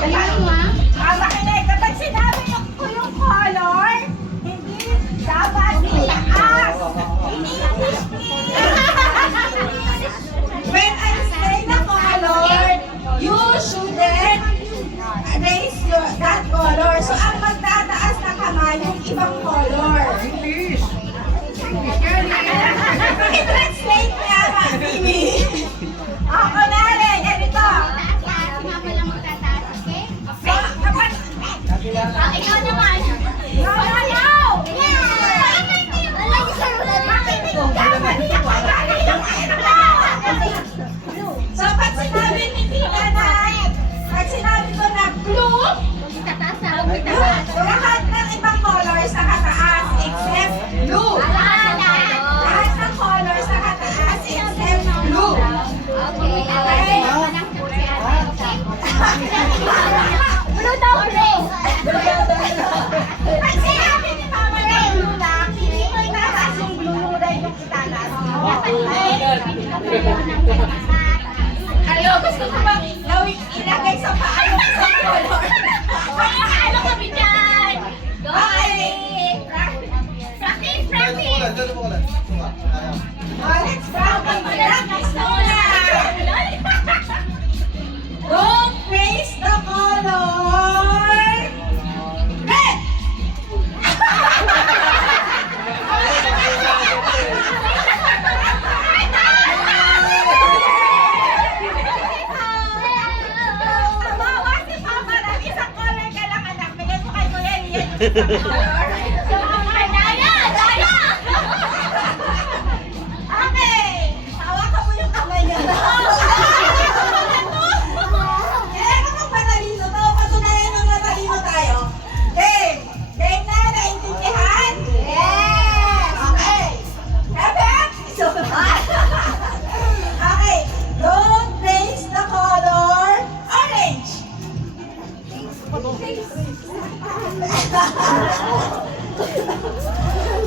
Makinig, kapag sinabi ko yung color, hindi dapat itaas. When I say the color, you shouldn't raise that color. So, ang magtataas na kamay yung ibang color. English. I-translate niya, Mimi. Ako na rin, ganito. Ikaw naman. No! So, pag sinabi ni Tita na, pag sinabi ko na blue, lahat ng ibang colors nakataas except blue. Lahat ng colors nakataas except blue. Blue daw, blue. Pag sinabi ni Mama na blue na, hindi ko itataas yung blue na yung itataas. Ayo, gusto ko bang ilagay sa paa yung isang color? Ano kami dyan? Okay. Practice, practice. Let's practice muna. Don't face the color red. Tumawa si Papa na isang color ka lang, anak. Bigay mo kay Kuya Rian yung isang color. Okay. Hawakan mo yung kamay niya. Kaya kapag matalino to, patunayan ng matalino tayo. Game! Game na, naintindihan? Yes! Okay. Perfect? Okay. Don't place the color orange.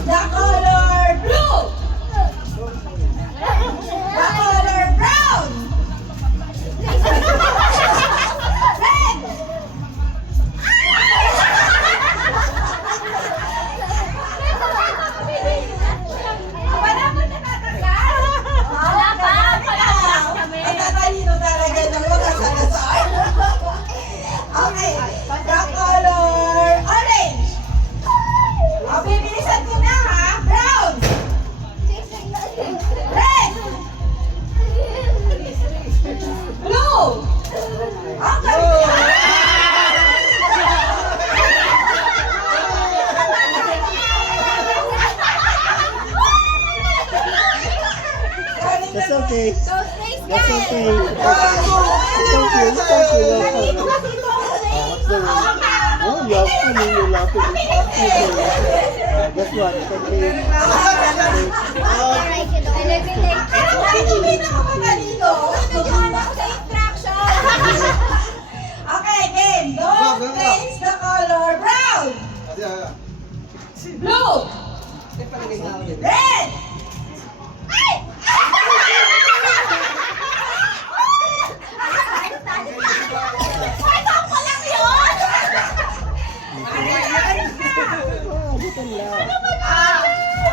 The color blue. The color brown. Red. Wala mo natatanggal? Wala pa. Ang tatalino talaga ng mga salasar. Okay. The color orange. O, bibilisan ko na ha. Brown. Red. Blue. Okay. That's okay. Go, please, That's guys. okay. It's okay. It's okay. Nandito kasi ito ako sa inyo. Oh, you're funny. You're laughing. It's okay. Guess what? It's okay. Pero kahit hindi na ako magalito, nagkahan ako sa instruction. Okay, game. Don't place the color brown. Blue. Red. Ay! Ito ko lang yun!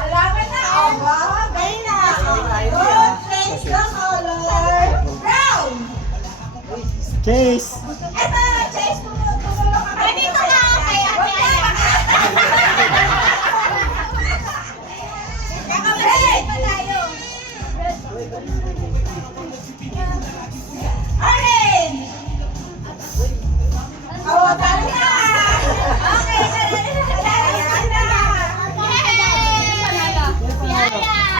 Alaman na, aba, ganyan na. Don't place the color brown. Case. Ito!